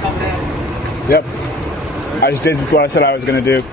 coming out. Yep. I just did what I said I was going to do.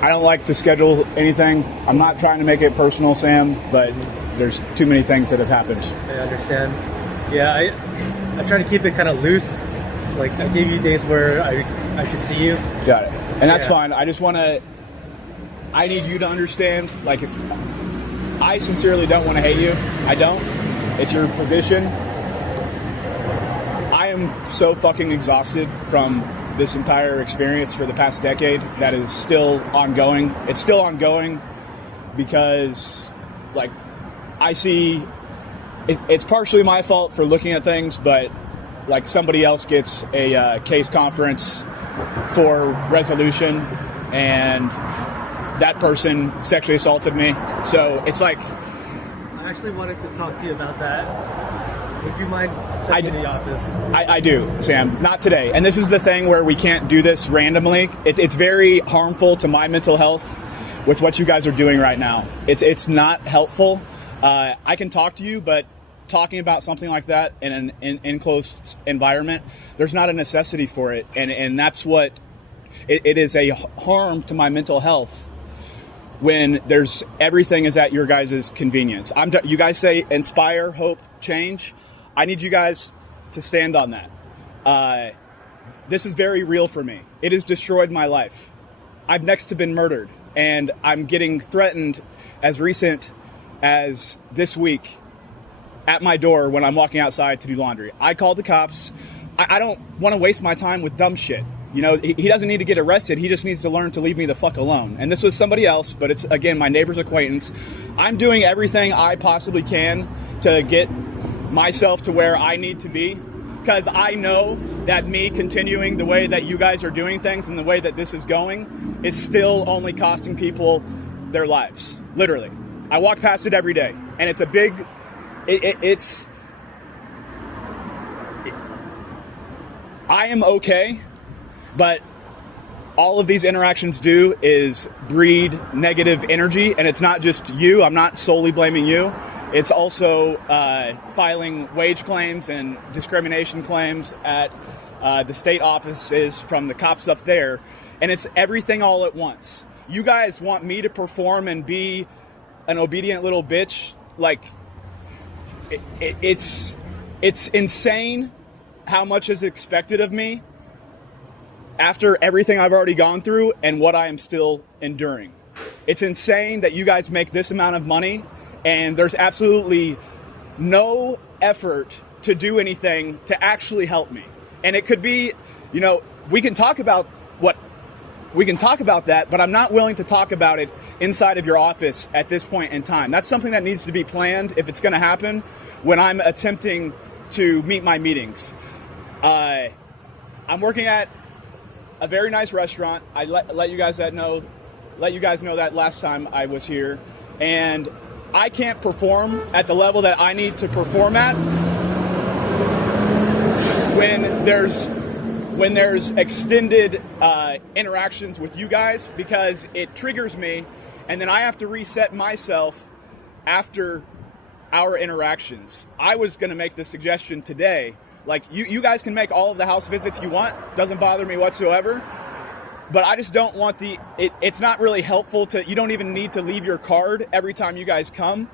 I don't like to schedule anything. I'm not trying to make it personal, Sam, but there's too many things that have happened. I understand. Yeah, I try to keep it kind of loose. Like, I give you days where I should see you. Got it. And that's fine. I just want to... I need you to understand, like, if I sincerely don't want to hate you. I don't. It's your position. I am so fucking exhausted from this entire experience for the past decade that is still ongoing. It's still ongoing because, like, I see... It's partially my fault for looking at things, but, like, somebody else gets a case conference for resolution, and that person sexually assaulted me. So it's like... I actually wanted to talk to you about that. Would you mind stepping in the office? I do, Sam. Not today. And this is the thing where we can't do this randomly. It's very harmful to my mental health with what you guys are doing right now. It's not helpful. I can talk to you, but talking about something like that in an enclosed environment, there's not a necessity for it. And that's what... It is a harm to my mental health when there's everything is at your guys' convenience. You guys say inspire, hope, change. I need you guys to stand on that. This is very real for me. It has destroyed my life. I've next to been murdered, and I'm getting threatened as recent as this week at my door when I'm walking outside to do laundry. I called the cops. I don't want to waste my time with dumb shit. You know, he doesn't need to get arrested. He just needs to learn to leave me the fuck alone. And this was somebody else, but it's, again, my neighbor's acquaintance. I'm doing everything I possibly can to get myself to where I need to be, because I know that me continuing the way that you guys are doing things and the way that this is going is still only costing people their lives. Literally. I walk past it every day, and it's a big... I am okay, but all of these interactions do is breed negative energy, and it's not just you. I'm not solely blaming you. It's also filing wage claims and discrimination claims at the state offices from the cops up there, and it's everything all at once. You guys want me to perform and be an obedient little bitch? Like, it's insane how much is expected of me after everything I've already gone through and what I am still enduring. It's insane that you guys make this amount of money and there's absolutely no effort to do anything to actually help me. And it could be, you know, we can talk about that, but I'm not willing to talk about it inside of your office at this point in time. That's something that needs to be planned if it's going to happen when I'm attempting to meet my meetings. I'm working at a very nice restaurant. I let you guys know that last time I was here, and I can't perform at the level that I need to perform at when there's extended interactions with you guys, because it triggers me, and then I have to reset myself after our interactions. I was going to make the suggestion today, like, you guys can make all of the house visits you want, doesn't bother me whatsoever, but I just don't want it's not really helpful you don't even need to leave your card every time you guys come.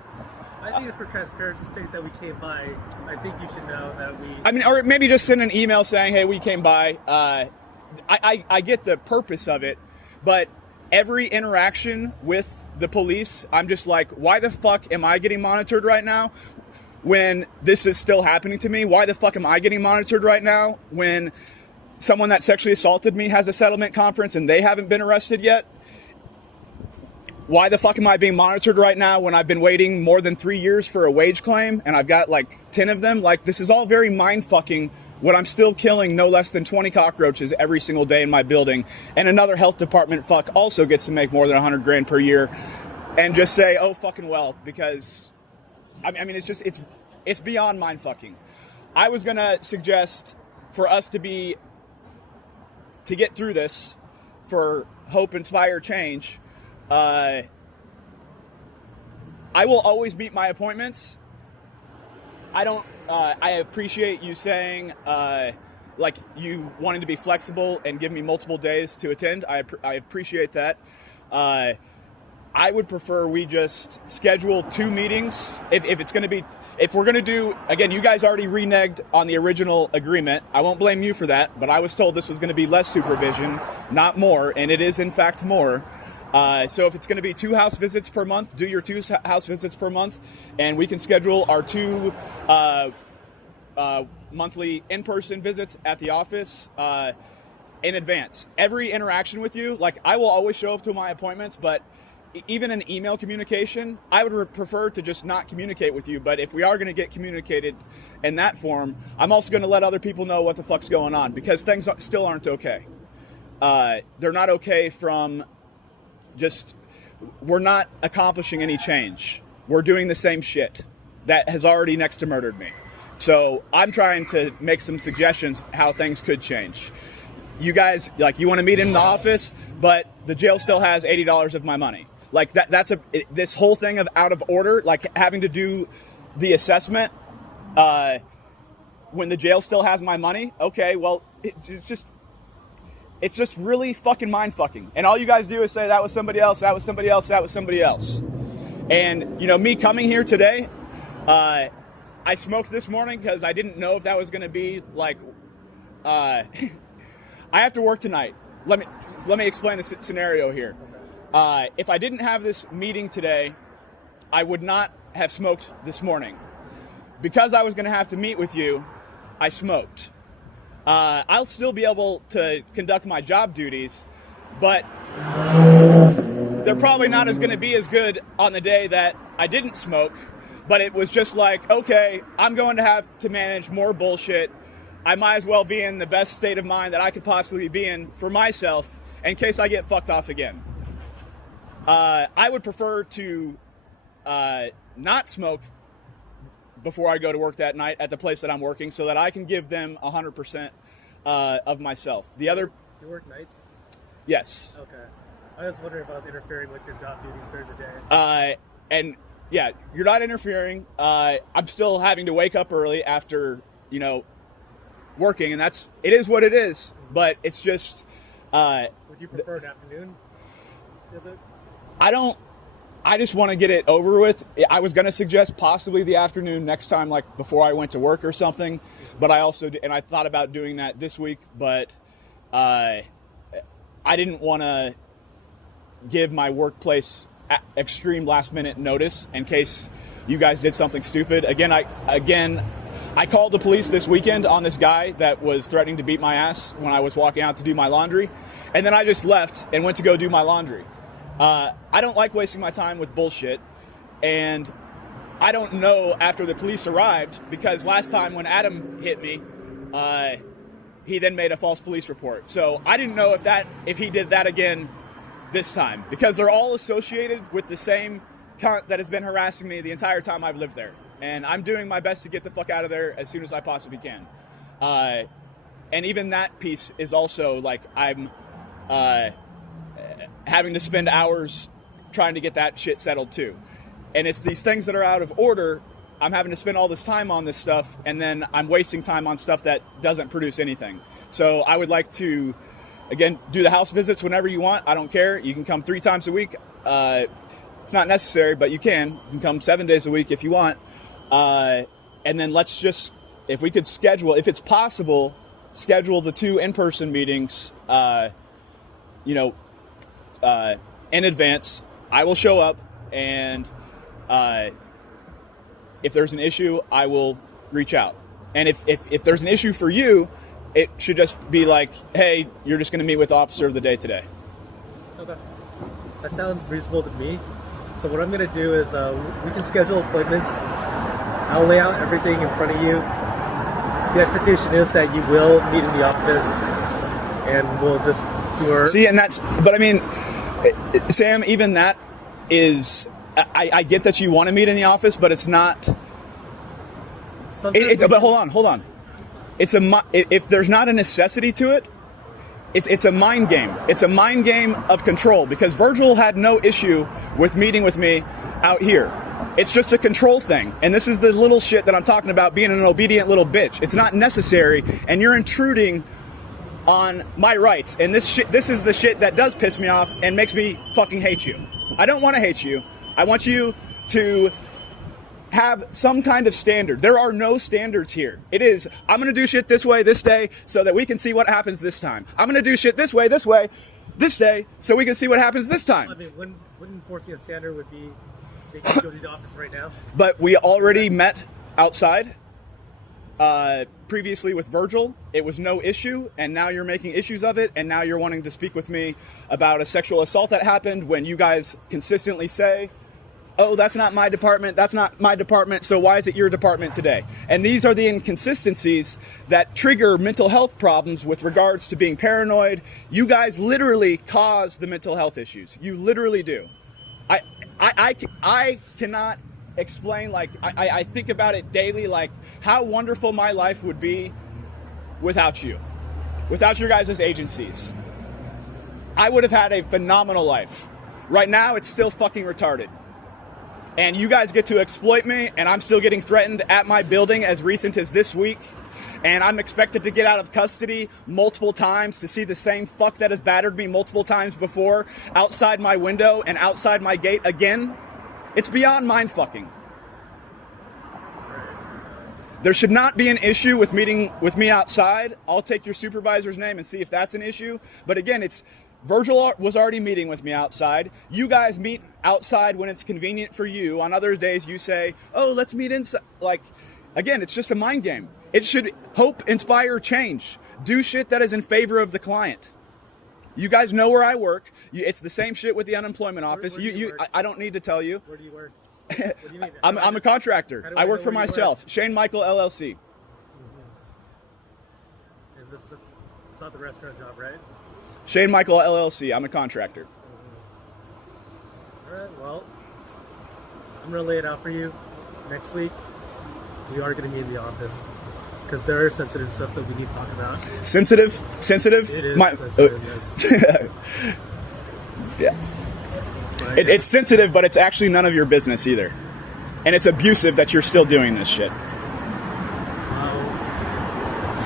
I think it's for transparency's sake that we came by. I think you should know that we... I mean, or maybe just send an email saying, hey, we came by. I get the purpose of it, but every interaction with the police, I'm just like, why the fuck am I getting monitored right now when this is still happening to me? Why the fuck am I getting monitored right now when someone that sexually assaulted me has a settlement conference and they haven't been arrested yet? Why the fuck am I being monitored right now when I've been waiting more than 3 years for a wage claim and I've got like 10 of them? Like, this is all very mind-fucking when I'm still killing no less than 20 cockroaches every single day in my building, and another health department fuck also gets to make more than 100 grand per year and just say, oh, fucking well, because I mean, it's beyond mind-fucking. I was gonna suggest for us to get through this, for hope, inspire, change, I will always meet my appointments. I don't I appreciate you saying, like, you wanting to be flexible and give me multiple days to attend. I appreciate that. I would prefer we just schedule 2 meetings. If we're going to do, again, you guys already reneged on the original agreement. I won't blame you for that, but I was told this was going to be less supervision, not more, and it is in fact more. So if it's going to be 2 house visits per month, do your 2 house visits per month, and we can schedule our 2 monthly in-person visits at the office in advance. Every interaction with you, like, I will always show up to my appointments, but even in email communication, I would prefer to just not communicate with you. But if we are going to get communicated in that form, I'm also going to let other people know what the fuck's going on, because things still aren't okay. They're not okay from just, we're not accomplishing any change. We're doing the same shit that has already next to murdered me. So I'm trying to make some suggestions how things could change. You guys, like, you want to meet in the office, but the jail still has $80 of my money. Like, this whole thing of out of order, like having to do the assessment when the jail still has my money. Okay, well, it's just really fucking mind fucking. And all you guys do is say that was somebody else, that was somebody else, that was somebody else. And, you know, me coming here today, I smoked this morning because I didn't know if that was going to be like, I have to work tonight. Let me explain the scenario here. If I didn't have this meeting today, I would not have smoked this morning. Because I was going to have to meet with you, I smoked. I'll still be able to conduct my job duties, but they're probably not going to be as good on the day that I didn't smoke. But it was just like, okay, I'm going to have to manage more bullshit. I might as well be in the best state of mind that I could possibly be in for myself in case I get fucked off again. I would prefer to not smoke before I go to work that night at the place that I'm working, so that I can give them 100% of myself. The other... You work nights? Yes. Okay. I was wondering if I was interfering with your job duties during the day. And yeah, you're not interfering. I'm still having to wake up early after, you know, working, and it is what it is. But it's just... Would you prefer an afternoon visit? I just want to get it over with. I was going to suggest possibly the afternoon next time, like before I went to work or something. But I also, and I thought about doing that this week, but I didn't want to give my workplace extreme last minute notice in case you guys did something stupid. Again, I called the police this weekend on this guy that was threatening to beat my ass when I was walking out to do my laundry. And then I just left and went to go do my laundry. I don't like wasting my time with bullshit, and I don't know after the police arrived, because last time when Adam hit me, he then made a false police report. So I didn't know if he did that again this time, because they're all associated with the same cunt that has been harassing me the entire time I've lived there. And I'm doing my best to get the fuck out of there as soon as I possibly can. And even that piece is also like, I'm having to spend hours trying to get that shit settled too. And it's these things that are out of order. I'm having to spend all this time on this stuff, and then I'm wasting time on stuff that doesn't produce anything. So I would like to, again, do the house visits whenever you want. I don't care. You can come 3 times a week. It's not necessary, but you can. You can come 7 days a week if you want. And then let's just, if we could schedule, if it's possible, schedule the 2 in-person meetings, in advance. I will show up, and if there's an issue, I will reach out. And if there's an issue for you, it should just be like, hey, you're just going to meet with officer of the day today. Okay. That sounds reasonable to me. So what I'm going to do is we can schedule appointments. I'll lay out everything in front of you. The expectation is that you will meet in the office, and we'll just do our... See, and but I mean, Sam, even that is... I get that you want to meet in the office, but it's not... But hold on. If there's not a necessity to it, it's a mind game. It's a mind game of control, because Virgil had no issue with meeting with me out here. It's just a control thing. And this is the little shit that I'm talking about, being an obedient little bitch. It's not necessary, and you're intruding on my rights. And this is the shit that does piss me off and makes me fucking hate you. I don't want to hate you. I want you to have some kind of standard. There are no standards here. It is, I'm going to do shit this way this day so that we can see what happens this time. I'm going to do shit this way this day so we can see what happens this time. I mean, wouldn't enforcing a standard would be they can go to the office right now? But we already met outside previously with Virgil. It was no issue, and now you're making issues of it, and now you're wanting to speak with me about a sexual assault that happened when you guys consistently say, oh, that's not my department, so why is it your department today? And these are the inconsistencies that trigger mental health problems with regards to being paranoid. You guys literally cause the mental health issues. You literally do. I cannot explain, like, I think about it daily, like, how wonderful my life would be without you. Without your guys' agencies. I would have had a phenomenal life. Right now, it's still fucking retarded. And you guys get to exploit me, and I'm still getting threatened at my building as recent as this week. And I'm expected to get out of custody multiple times to see the same fuck that has battered me multiple times before outside my window and outside my gate again. It's beyond mind fucking. There should not be an issue with meeting with me outside. I'll take your supervisor's name and see if that's an issue. But again, Virgil was already meeting with me outside. You guys meet outside when it's convenient for you. On other days, you say, oh, let's meet inside. Like, again, it's just a mind game. It should hope, inspire, change. Do shit that is in favor of the client. You guys know where I work. It's the same shit with the unemployment office. Where do you work? I don't need to tell you. Where do you work? What do you mean? I'm a contractor. I work for myself. Shane Michael LLC. It's not the restaurant job, right? Shane Michael LLC. I'm a contractor. All right, well, I'm going to lay it out for you. Next week, we are going to meet in the office because there are sensitive stuff that we need to talk about. Sensitive? It is sensitive, yes. Yeah. It's sensitive, but it's actually none of your business either. And it's abusive that you're still doing this shit.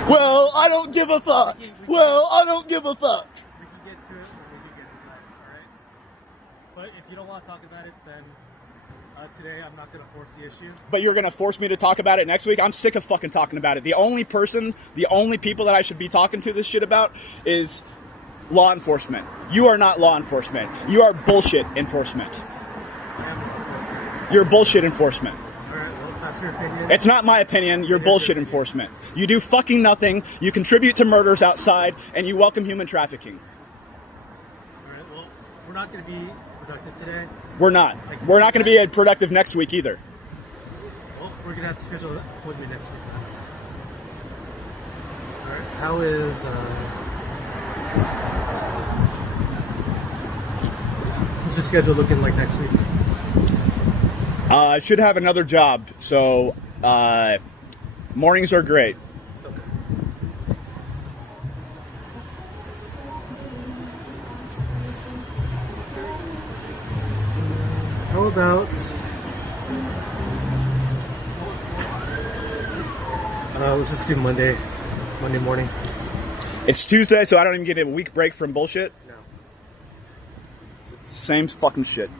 Well, I don't give a fuck. I don't give a fuck. We can get to it when we do get inside, alright? But if you don't want to talk about it, then today I'm not going to force the issue. But you're going to force me to talk about it next week? I'm sick of fucking talking about it. The only people that I should be talking to this shit about is law enforcement. You are not law enforcement. You are bullshit enforcement. You're bullshit enforcement. Alright, well, that's your opinion. It's not my opinion. You're bullshit enforcement. You do fucking nothing. You contribute to murders outside, and you welcome human trafficking. Alright, well, we're not going to be productive today. We're not. We're not going to be productive next week either. Well, we're going to have to schedule an appointment next week. Alright, how is... what's the schedule looking like next week? I should have another job, so mornings are great. Okay. How about let's just do Monday morning. It's Tuesday, so I don't even get a week break from bullshit. No. Same fucking shit.